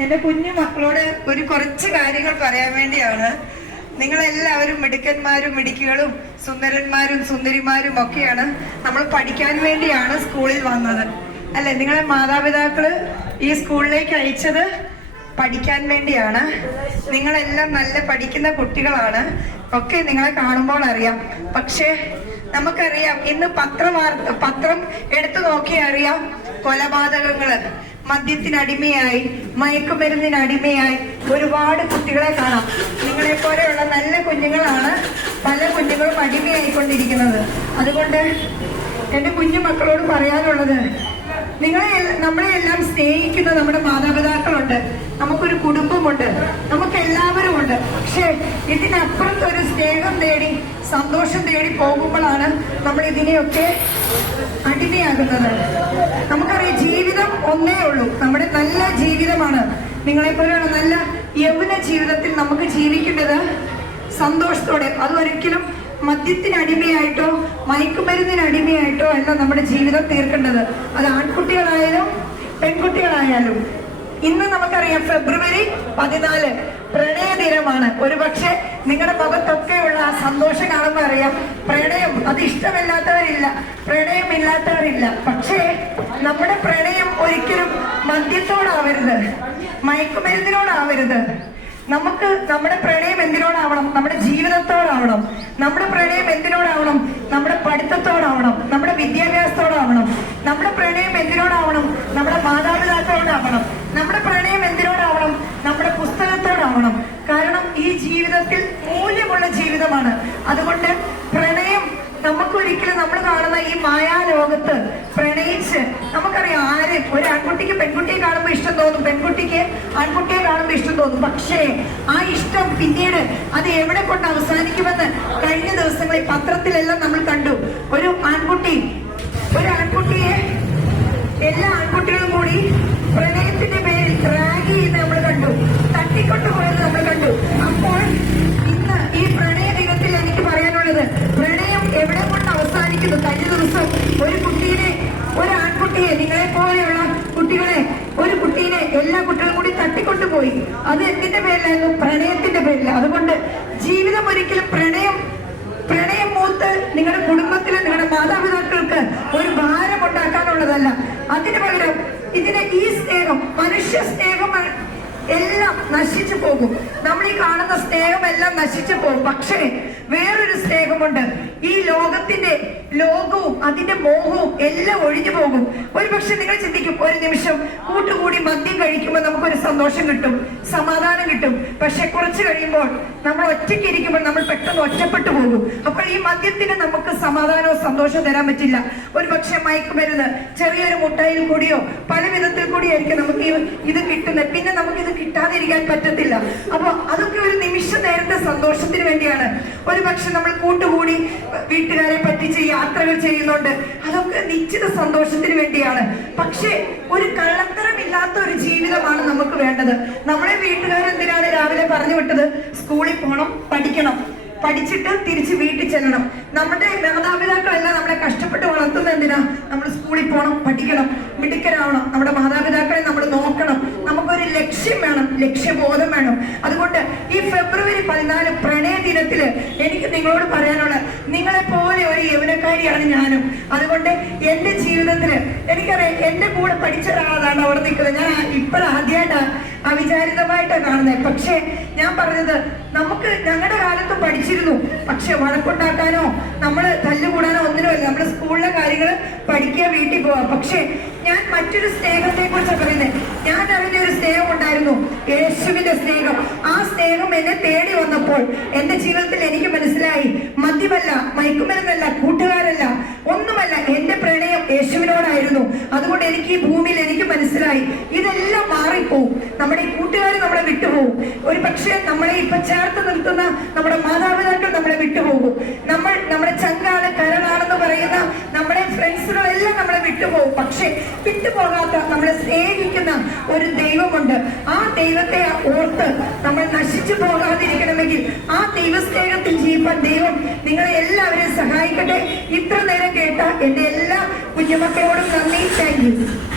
എന്റെ കുഞ്ഞു മക്കളോട് ഒരു കുറച്ച് കാര്യങ്ങൾ പറയാൻ വേണ്ടിയാണ്. നിങ്ങളെല്ലാവരും മിടുക്കന്മാരും മിടുക്കികളും സുന്ദരന്മാരും സുന്ദരിമാരും ഒക്കെയാണ് നമ്മൾ പഠിക്കാൻ വേണ്ടിയാണ് സ്കൂളിൽ വന്നത്. അല്ലെ? നിങ്ങളെ മാതാപിതാക്കൾ ഈ സ്കൂളിലേക്ക് അയച്ചത് പഠിക്കാൻ വേണ്ടിയാണ്. നിങ്ങളെല്ലാം നല്ല പഠിക്കുന്ന കുട്ടികളാണ്. ഒക്കെ നിങ്ങളെ കാണുമ്പോൾ അറിയാം. പക്ഷേ നമുക്കറിയാം ഇന്ന് പത്രവാർ പത്രം എടുത്തു നോക്കി അറിയാം കൊലപാതകങ്ങൾ. മദ്യത്തിനടിമയായി മയക്കുമരുന്നിനടിമയായി ഒരുപാട് കുട്ടികളെ കാണാം. നിങ്ങളെ പോലെയുള്ള നല്ല കുഞ്ഞുങ്ങളാണ് പല കുഞ്ഞുങ്ങളും അടിമയായിക്കൊണ്ടിരിക്കുന്നത്. അതുകൊണ്ട് എന്റെ കുഞ്ഞു മക്കളോട് പറയാനുള്ളത് നിങ്ങളെ നമ്മളെ എല്ലാം സ്നേഹിക്കുന്ന നമ്മുടെ മാതാപിതാക്കളുണ്ട്. നമുക്കൊരു കുടുംബമുണ്ട്. നമുക്ക് എല്ലാവരും ഉണ്ട് പക്ഷേ ഇതിനപ്പുറത്ത് ഒരു സ്നേഹം തേടി സന്തോഷം തേടി പോകുമ്പോഴാണ് നമ്മൾ ഇതിനെയൊക്കെ അടിമയാകുന്നത്. ഒന്നേ ഉള്ളൂ. നമ്മുടെ നല്ല ജീവിതമാണ്. നിങ്ങളെ പോലെയുള്ള നല്ല യൗവന ജീവിതത്തിൽ നമുക്ക് ജീവിക്കേണ്ടത് സന്തോഷത്തോടെ. അത് ഒരിക്കലും മദ്യത്തിന് അടിമയായിട്ടോ മയക്കുമരുന്നിന് അടിമയായിട്ടോ അല്ല നമ്മുടെ ജീവിതം തീർക്കേണ്ടത്. അത് ആൺകുട്ടികളായാലും പെൺകുട്ടികളായാലും. ഇന്ന് നമുക്കറിയാം ഫെബ്രുവരി പതിനാല്. പ്രണയ ദിനമാണ്. ഒരുപക്ഷെ നിങ്ങളുടെ മുഖത്തൊക്കെയുള്ള ആ സന്തോഷം കാണുമ്പോൾ അറിയാം പ്രണയം. അത് ഇഷ്ടമില്ലാത്തവരില്ല. പ്രണയമില്ലാത്തവരില്ല. പക്ഷേ നമ്മുടെ പ്രണയം ഒരിക്കലും മദ്യത്തോടാവരുത്. മയക്കുമരുന്നിനോടാവരുത്. നമുക്ക് നമ്മുടെ പ്രണയം എന്തിനോടാവണം? നമ്മുടെ ജീവിതത്തോടാവണം. നമ്മുടെ പ്രണയം എന്തിനോടാവണം? നമ്മുടെ പഠിത്തത്തോടാവണം. നമ്മുടെ വിദ്യാഭ്യാസത്തോടാവണം. നമ്മുടെ പ്രണയം എന്തിനോടാവണം? നമ്മുടെ മാതാപിതാക്കളോടാവണം. നമ്മുടെ പ്രണയം എന്തിനോടാവണം? നമ്മുടെ പുസ്തകത്തോടാവണം. കാരണം ഈ ജീവിതത്തിൽ മൂല്യമുള്ള ജീവിതമാണ്. അതുകൊണ്ട് നമ്മൾ കാണുന്ന ഈ മായാലോകത്ത് പ്രണയിച്ച് നമുക്കറിയാം ആരെ? ഒരു ആൺകുട്ടിക്ക് പെൺകുട്ടിയെ കാണുമ്പോൾ ഇഷ്ടം തോന്നും. പെൺകുട്ടിക്ക് ആൺകുട്ടിയെ കാണുമ്പോൾ ഇഷ്ടം തോന്നും. പക്ഷേ ആ ഇഷ്ടം പിന്നീട് അത് എവിടെ കൊണ്ട് അവസാനിക്കുമെന്ന് കഴിഞ്ഞ ദിവസങ്ങളിൽ പത്രത്തിലെല്ലാം നമ്മൾ കണ്ടു. ഒരു ആൺകുട്ടി ഒരു ആൺകുട്ടിയെ എല്ലാ ആൺകുട്ടികളും കൂടി പ്രണയത്തിന്റെ പേരിൽ റാഗ് ചെയ്യുന്നത് നമ്മൾ കണ്ടു തട്ടിക്കൊണ്ടുപോയത് നമ്മൾ കണ്ടു അപ്പോൾ ഇന്ന് ഈ പ്രണയ ദിനത്തിൽ എനിക്ക് പറയാനുള്ളത് പ്രണയം എവിടെ കൊണ്ട് അവസാനിക്കുന്നു കഴിഞ്ഞ ദിവസം ഒരു കുട്ടീനെ ഒരു ആൺകുട്ടിയെ നിങ്ങളെ പോലെയുള്ള കുട്ടികളെ ഒരു കുട്ടീനെ എല്ലാ കുട്ടികളും കൂടി തട്ടിക്കൊണ്ടുപോയി അത് എന്തിന്റെ പേരിലായിരുന്നു? പ്രണയത്തിന്റെ പേരിൽ അതുകൊണ്ട് ജീവിതം ഒരിക്കലും പ്രണയം പ്രണയം മൂത്ത് നിങ്ങളുടെ കുടുംബത്തിലെ നിങ്ങളുടെ മാതാപിതാക്കൾക്ക് ഒരു ഭാരം ഉണ്ടാക്കാനുള്ളതല്ല അതിന് പകരം ഇതിന് ഈ സ്നേഹം മനുഷ്യ സ്നേഹം എല്ലാം നശിച്ചു പോകും. നമ്മൾ ഈ കാണുന്ന സ്നേഹം എല്ലാം നശിച്ചു പോകും. പക്ഷേ വേറൊരു സ്നേഹമുണ്ട്. ഈ ലോകത്തിന്റെ ലോകവും അതിന്റെ മോഹവും എല്ലാം ഒഴിഞ്ഞു പോകും. ഒരു പക്ഷെ നിങ്ങൾ ചിന്തിക്കും ഒരു നിമിഷം കൂട്ടുകൂടി മദ്യം കഴിക്കുമ്പോൾ നമുക്കൊരു സന്തോഷം കിട്ടും സമാധാനം കിട്ടും. പക്ഷെ കുറച്ച് കഴിയുമ്പോൾ നമ്മൾ ഒറ്റയ്ക്ക് ഇരിക്കുമ്പോൾ നമ്മൾ പെട്ടെന്ന് ഒറ്റപ്പെട്ടു പോകും. അപ്പോൾ ഈ മദ്യത്തിന് നമുക്ക് സമാധാനവും സന്തോഷവും തരാൻ പറ്റില്ല. ഒരു പക്ഷെ മയക്കുമരുന്ന് ചെറിയൊരു മുട്ടായിൽ കൂടിയോ പല വിധത്തിൽ കൂടിയായിരിക്കും നമുക്ക് ഇത് കിട്ടുന്നത്. പിന്നെ നമുക്ക് ഇത് കിട്ടാതിരിക്കാൻ പറ്റത്തില്ല. അപ്പൊ അതൊക്കെ ഒരു നിമിഷ നേരത്തെ സന്തോഷത്തിന് വേണ്ടിയാണ്. ഒരു പക്ഷെ നമ്മൾ കൂട്ടുകൂടി വീട്ടുകാരെ പറ്റിച്ച് യാത്രകൾ ചെയ്യുന്നുണ്ട്. അതൊക്കെ നിശ്ചിത സന്തോഷത്തിന് വേണ്ടിയാണ്. പക്ഷേ ഒരു കള്ളത്തരമില്ലാത്ത ഒരു ജീവിതമാണ് നമുക്ക് വേണ്ടത്. നമ്മളെ വീട്ടുകാരെന്തിനാണ് രാവിലെ പറഞ്ഞു വിട്ടത്? സ്കൂളിൽ പോകണം പഠിക്കണം. പഠിച്ചിട്ട് തിരിച്ച് വീട്ടിൽ ചെല്ലണം. നമ്മുടെ മാതാപിതാക്കളെല്ലാം നമ്മളെ കഷ്ടപ്പെട്ട് വളർത്തുന്ന എന്തിനാ? നമ്മൾ സ്കൂളിൽ പോകണം പഠിക്കണം മിടുക്കരാവണം. നമ്മുടെ മാതാപിതാക്കളെ നമ്മൾ നോക്കണം. നമുക്കൊരു ലക്ഷ്യം വേണം ലക്ഷ്യബോധം വേണം. അതുകൊണ്ട് ഈ ഫെബ്രുവരി പതിനാല് പ്രണയ ദിനത്തിൽ എനിക്ക് നിങ്ങളോട് പറയാനുള്ള നിങ്ങളെ പോലെ ഒരു യൗവനക്കാരിയാണ് ഞാനും. അതുകൊണ്ട് എന്റെ ജീവിതത്തിൽ എനിക്കറിയാം എന്റെ കൂടെ പഠിച്ച ഒരാളാണ് അവിടെ നിൽക്കുന്നത്. ഞാൻ ഇപ്പോഴാദ്യമായിട്ടാണ് അവിചാരിതമായിട്ടാണ് കാണുന്നത് പക്ഷേ ഞാൻ പറഞ്ഞത് നമുക്ക് ഞങ്ങളുടെ കാലത്ത് പഠിച്ചിരുന്നു. പക്ഷെ വഴക്കുണ്ടാക്കാനോ നമ്മൾ തല്ലുകൂടാനോ ഒന്നിനുമല്ല. നമ്മൾ സ്കൂളിലെ കാര്യങ്ങൾ പഠിക്കുക വീട്ടിൽ പോവാം. പക്ഷേ ഞാൻ മറ്റൊരു സ്നേഹത്തെ കുറിച്ചാണ് പറയുന്നത് ഞാൻ അറിഞ്ഞ ഒരു സ്നേഹം ഉണ്ടായിരുന്നു യേശുവിന്റെ സ്നേഹം. ആ സ്നേഹം എന്നെ തേടി വന്നപ്പോൾ എന്റെ ജീവിതത്തിൽ എനിക്ക് മനസ്സിലായി. മദ്യമല്ല മയക്കുമരുന്നല്ല കൂട്ടുകാരല്ല ഒന്നുമല്ല. എന്റെ പ്രണയം യേശുവിനോടായിരുന്നു. അതുകൊണ്ട് എനിക്ക് ഈ ഭൂമിയിൽ എനിക്ക് മനസ്സിലായി. ഇതെല്ലാം നമ്മുടെ ഈ കൂട്ടുകാർ നമ്മളെ വിട്ടുപോകും. ഒരു പക്ഷേ നമ്മളെ ഇപ്പൊ ചേർത്ത് നിർത്തുന്ന നമ്മുടെ മാതാപിതാക്കൾ നമ്മളെ വിട്ടുപോകും. നമ്മൾ നമ്മുടെ ചങ്കാണ് കരളാണെന്ന് പറയുന്ന നമ്മുടെ ഫ്രണ്ട്സുകളെല്ലാം നമ്മളെ വിട്ടുപോകും. പക്ഷെ വിട്ടുപോകാത്ത നമ്മളെ സ്നേഹിക്കുന്ന ഒരു ദൈവമുണ്ട്. ആ ദൈവത്തെ ഓർത്ത് നമ്മൾ നശിച്ചു പോകാതിരിക്കണമെങ്കിൽ ആ ദൈവസ്നേഹത്തിൽ ജീവിക്കാൻ ദൈവം നിങ്ങളെ എല്ലാവരെയും സഹായിക്കട്ടെ. ഇത്ര നേരം കേട്ട എന്റെ എല്ലാ കുഞ്ഞുമക്കളോടും നന്ദി. Thank you.